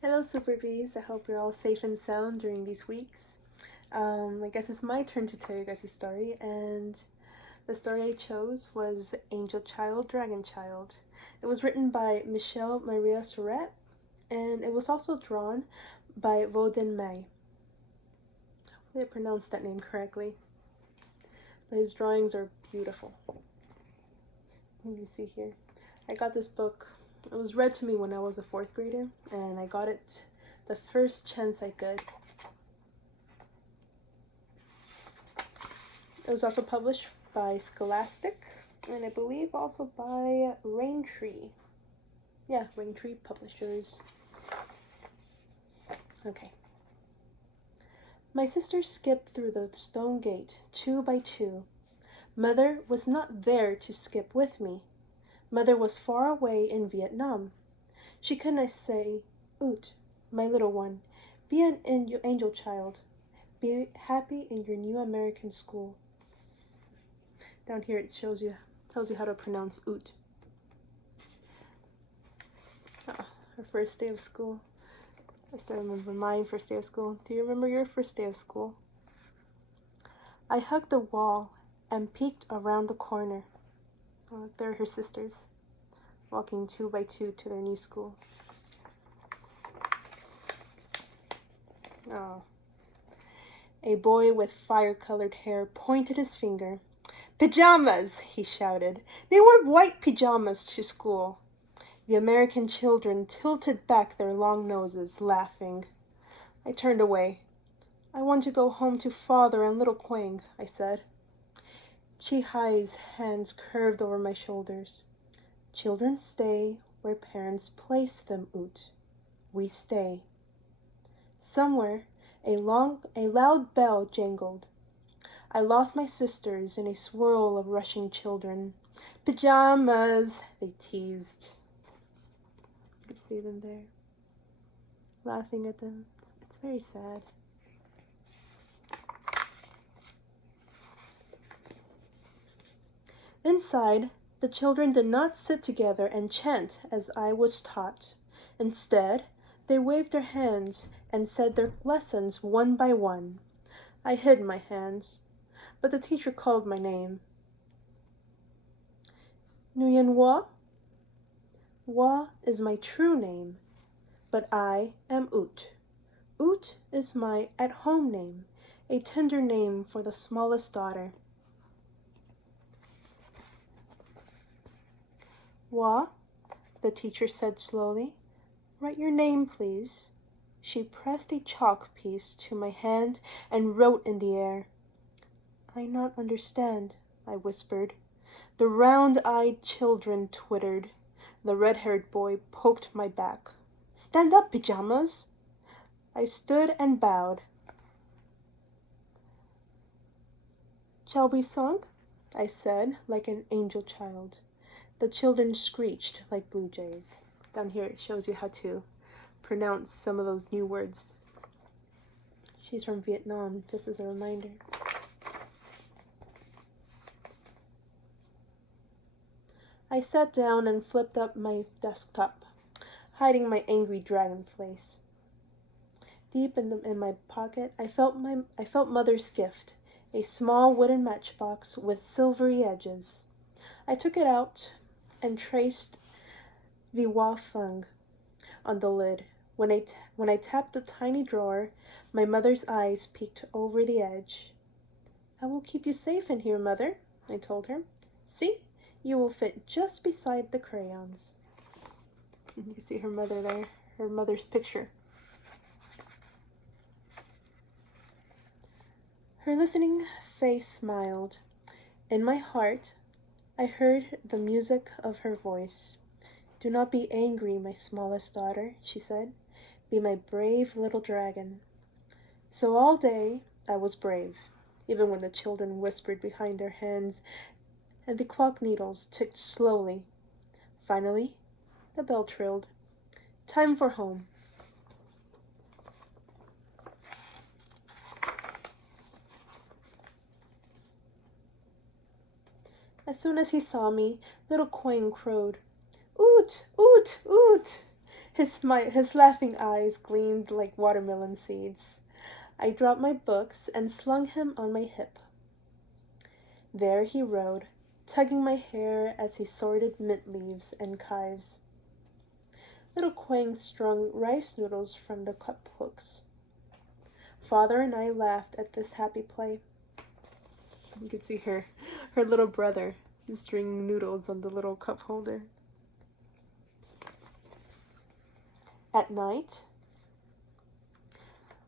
Hello, Super Bees. I hope you're all safe and sound during these weeks. I guess it's my turn to tell you guys a story, and the story I chose was Angel Child, Dragon Child. It was written by Michelle Maria Surette, and it was also drawn by Vaudin May. Hopefully I pronounced that name correctly. But his drawings are beautiful. Let me see here. I got this book. It was read to me when I was a fourth grader, and I got it the first chance I could. It was also published by Scholastic, and I believe also by Raintree. Yeah, Raintree Publishers. Okay. My sister skipped through the stone gate, 2 by 2. Mother was not there to skip with me. Mother was far away in Vietnam. She couldn't say, Oot, my little one, be an angel child. Be happy in your new American school. Down here it tells you how to pronounce Oot. Her first day of school. I still remember my first day of school. Do you remember your first day of school? I hugged the wall and peeked around the corner. Oh, there are her sisters, walking 2 by 2 to their new school. Oh. A boy with fire-colored hair pointed his finger. Pajamas, he shouted. They wore white pajamas to school. The American children tilted back their long noses, laughing. I turned away. I want to go home to father and little Quang, I said. Chi Hai's hands curved over my shoulders. Children stay where parents place them, Oot. We stay. Somewhere, a loud bell jangled. I lost my sisters in a swirl of rushing children. Pajamas, they teased. You can see them there, laughing at them. It's very sad. Inside, the children did not sit together and chant as I was taught. Instead, they waved their hands and said their lessons one by one. I hid my hands, but the teacher called my name. Nguyen Wa? Wa is my true name, but I am Oot. Oot is my at-home name, a tender name for the smallest daughter. Wa, the teacher said slowly. Write your name, please. She pressed a chalk piece to my hand and wrote in the air. I not understand, I whispered. The round-eyed children twittered. The red-haired boy poked my back. Stand up, pajamas! I stood and bowed. Shall we sing? I said, like an angel child. The children screeched like blue jays. Down here it shows you how to pronounce some of those new words. She's from Vietnam, just as a reminder. I sat down and flipped up my desktop, hiding my angry dragon face. Deep in my pocket, I felt Mother's gift, a small wooden matchbox with silvery edges. I took it out and traced the Wa Fung on the lid. When I tapped the tiny drawer, my mother's eyes peeked over the edge. I will keep you safe in here, Mother, I told her. See? You will fit just beside the crayons. You can see her mother there, her mother's picture. Her listening face smiled. In my heart, I heard the music of her voice. Do not be angry, my smallest daughter, she said. Be my brave little dragon. So all day I was brave, even when the children whispered behind their hands and the clock needles ticked slowly. Finally, the bell trilled. Time for home. As soon as he saw me, little Quang crowed. Oot, oot, oot! His laughing eyes gleamed like watermelon seeds. I dropped my books and slung him on my hip. There he rode, tugging my hair as he sorted mint leaves and chives. Little Quang strung rice noodles from the cup hooks. Father and I laughed at this happy play. You can see her little brother stringing noodles on the little cup holder. At night,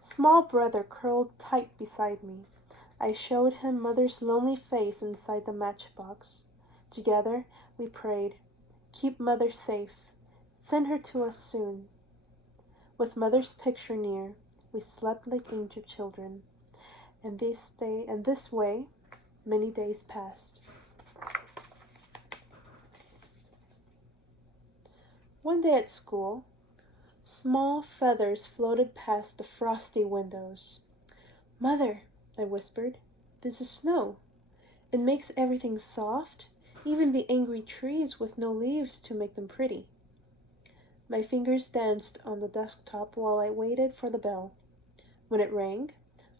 small brother curled tight beside me. I showed him Mother's lonely face inside the matchbox. Together, we prayed, "Keep Mother safe. Send her to us soon." With Mother's picture near, we slept like angel children. And this way, many days passed. One day at school, small feathers floated past the frosty windows. "Mother," I whispered, "this is snow. It makes everything soft, even the angry trees with no leaves to make them pretty." My fingers danced on the desktop while I waited for the bell. When it rang,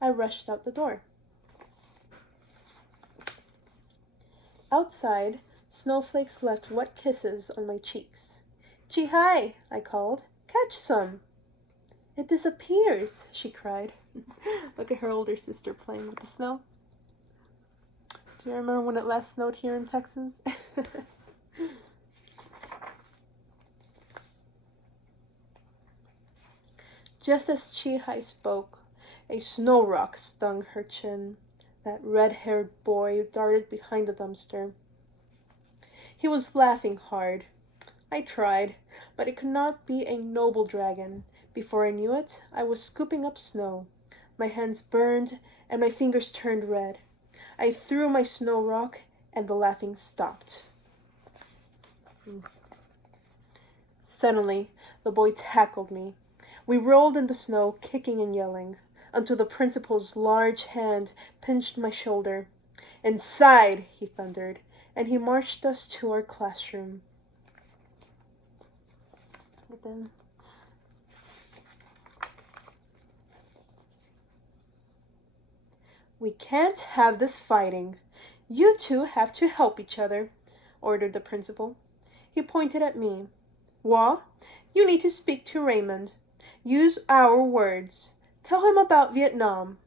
I rushed out the door. Outside, snowflakes left wet kisses on my cheeks. "Chi-hi," I called. "Catch some." "It disappears," she cried. Look at her older sister playing with the snow. Do you remember when it last snowed here in Texas? Just as Chi-hi spoke, a snow rock stung her chin. That red-haired boy darted behind the dumpster. He was laughing hard. I tried, but it could not be a noble dragon. Before I knew it, I was scooping up snow. My hands burned and my fingers turned red. I threw my snow rock and the laughing stopped. Suddenly, the boy tackled me. We rolled in the snow, kicking and yelling, until the principal's large hand pinched my shoulder. "Inside," he thundered, and he marched us to our classroom. Look at them. "We can't have this fighting. You two have to help each other," ordered the principal. He pointed at me. "Wah, you need to speak to Raymond. Use our words. Tell him about Vietnam."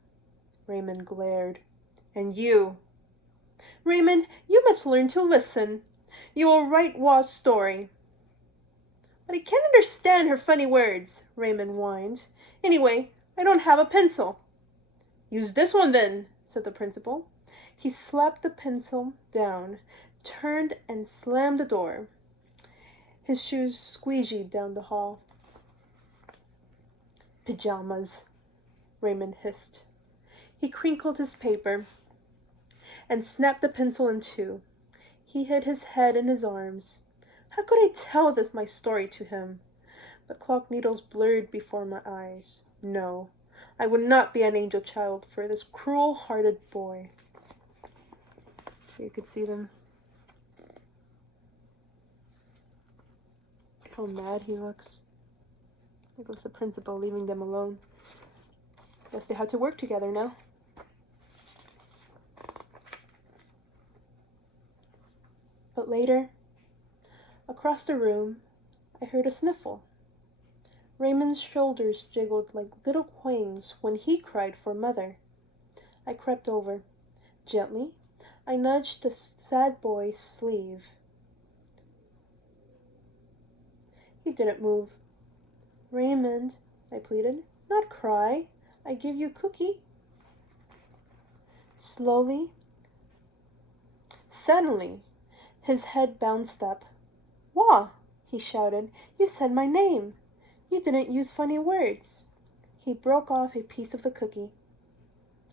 Raymond glared. "And you?" "Raymond, you must learn to listen. You will write Wah's story." "But I can't understand her funny words," Raymond whined. "Anyway, I don't have a pencil." "Use this one then," said the principal. He slapped the pencil down, turned and slammed the door. His shoes squeegeed down the hall. "Pajamas," Raymond hissed. He crinkled his paper and snapped the pencil in two. He hid his head in his arms. How could I tell my story to him? The clock needles blurred before my eyes. No, I would not be an angel child for this cruel-hearted boy. So you could see them. Look how mad he looks. There goes the principal, leaving them alone. Guess they had to work together now. But later, across the room, I heard a sniffle. Raymond's shoulders jiggled like little quains when he cried for Mother. I crept over. Gently, I nudged the sad boy's sleeve. He didn't move. "Raymond," I pleaded, "not cry. I give you cookie." Suddenly, his head bounced up. "Wah!" he shouted. "You said my name. You didn't use funny words." He broke off a piece of the cookie.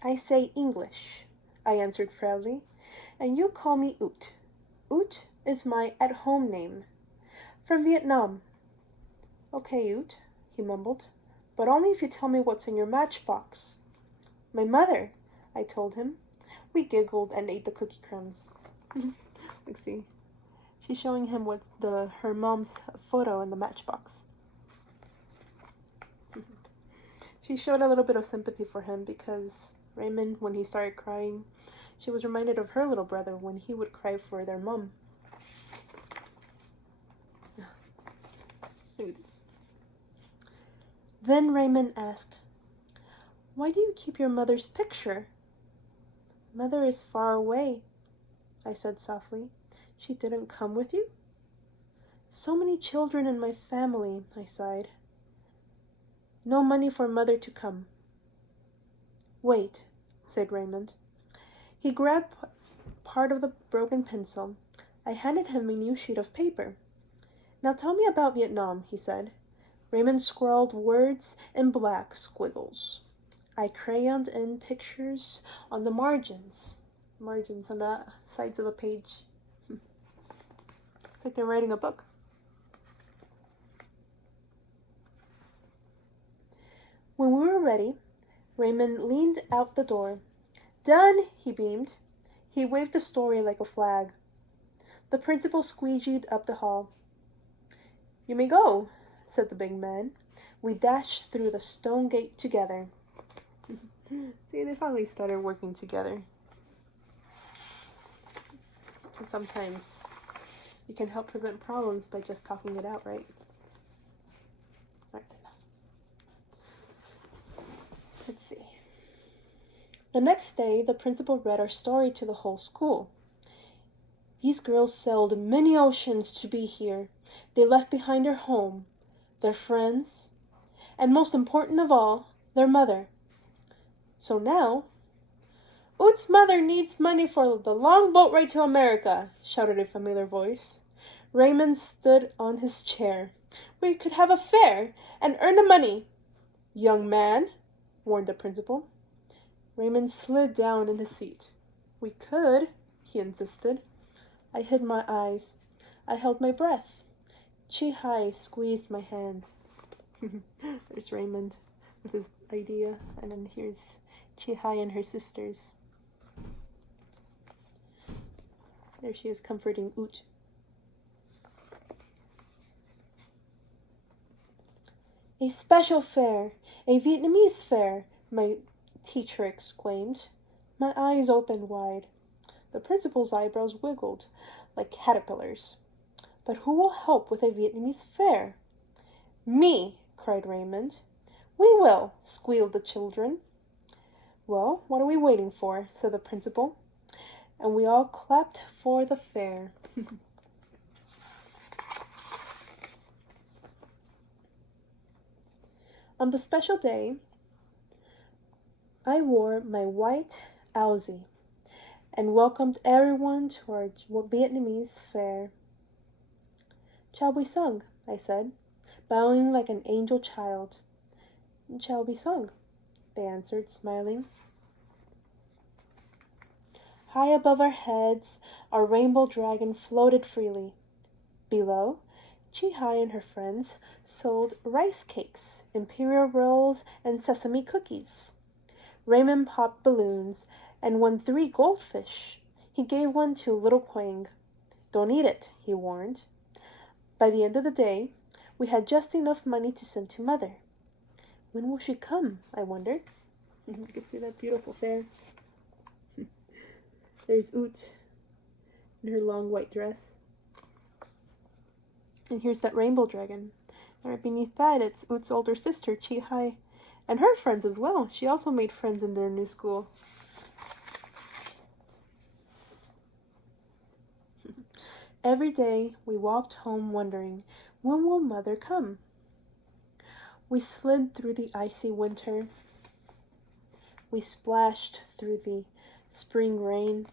"I say English," I answered proudly, "and you call me Oot. Oot is my at-home name. From Vietnam." "Okay, Oot," he mumbled, "but only if you tell me what's in your matchbox." "My mother," I told him. We giggled and ate the cookie crumbs. Let's see. She's showing him what's her mom's photo in the matchbox. She showed a little bit of sympathy for him because Raymond, when he started crying, she was reminded of her little brother when he would cry for their mom. Look at this. Then Raymond asked, "Why do you keep your mother's picture?" "Mother is far away," I said softly. "She didn't come with you?" "So many children in my family," I sighed. "No money for mother to come." "Wait," said Raymond. He grabbed part of the broken pencil. I handed him a new sheet of paper. "Now tell me about Vietnam," he said. Raymond scrawled words in black squiggles. I crayoned in pictures on the margins on the sides of the page. It's like they're writing a book. When we were ready, Raymond leaned out the door. "Done," he beamed. He waved the story like a flag. The principal squeegeed up the hall. "You may go," said the big man. We dashed through the stone gate together. See, they finally started working together. Sometimes you can help prevent problems by just talking it out, right? Let's see. The next day, the principal read our story to the whole school. These girls sailed many oceans to be here. They left behind their home, their friends, and most important of all, their mother. So now, "Oot's mother needs money for the long boat ride to America," shouted a familiar voice. Raymond stood on his chair. "We could have a fair and earn the money." "Young man," warned the principal. Raymond slid down in his seat. "We could," he insisted. I hid my eyes. I held my breath. Chi-Hai squeezed my hand. There's Raymond with his idea, and then here's Chi-Hai and her sisters. There she is comforting Oot. "A special fair, a Vietnamese fair," my teacher exclaimed. My eyes opened wide. The principal's eyebrows wiggled like caterpillars. "But who will help with a Vietnamese fair?" "Me!" cried Raymond. "We will!" squealed the children. "Well, what are we waiting for?" said the principal. And we all clapped for the fair. On the special day, I wore my white ouzie and welcomed everyone to our Vietnamese fair. "Shall we sung?" I said, bowing like an angel child. "Shall be sung," they answered, smiling. High above our heads, our rainbow dragon floated freely. Below, Chi-Hai and her friends sold rice cakes, imperial rolls, and sesame cookies. Raymond popped balloons and won 3 goldfish. He gave one to little Quang. "Don't eat it," he warned. By the end of the day, we had just enough money to send to Mother. When will she come? I wondered. You can see that beautiful fair. There's Oot in her long white dress. And here's that rainbow dragon. And right beneath that, it's Oot's older sister, Chi-Hai, and her friends as well. She also made friends in their new school. Every day, we walked home wondering, when will Mother come? We slid through the icy winter. We splashed through the spring rain.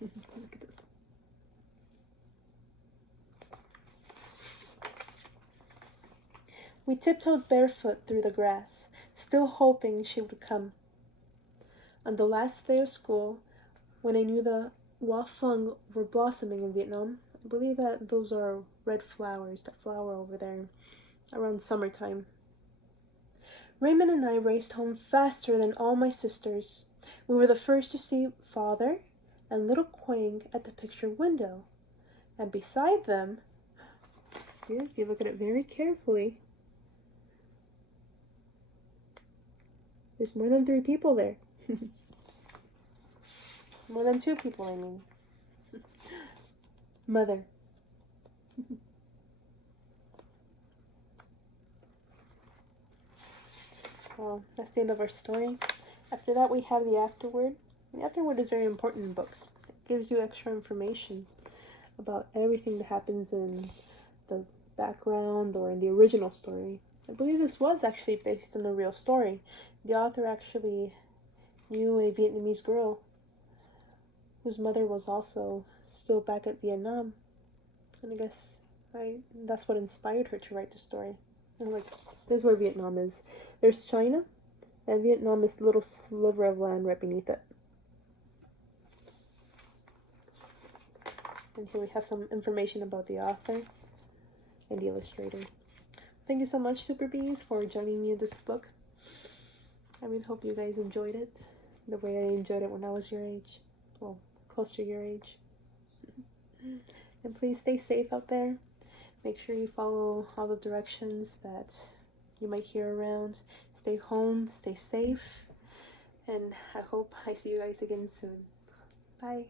Look at this. We tiptoed barefoot through the grass, still hoping she would come. On the last day of school, when I knew the Hoa Phung were blossoming in Vietnam, I believe that those are red flowers that flower over there around summertime. Raymond and I raced home faster than all my sisters. We were the first to see Father and little Quang at the picture window. And beside them, see if you look at it very carefully, There's more than 3 people there. More than 2 people, I mean. Mother. Well, that's the end of our story. After that, we have the afterword. The afterword is very important in books. It gives you extra information about everything that happens in the background or in the original story. I believe this was actually based on a real story. The author actually knew a Vietnamese girl whose mother was also still back at Vietnam. And I guess that's what inspired her to write the story. And like, this is where Vietnam is. There's China, and Vietnam is a little sliver of land right beneath it. And here we have some information about the author and the illustrator. Thank you so much, Super Bees, for joining me in this book. I really hope you guys enjoyed it the way I enjoyed it when I was your age. Well, close to your age. And please stay safe out there. Make sure you follow all the directions that you might hear around. Stay home, stay safe, and I hope I see you guys again soon. Bye.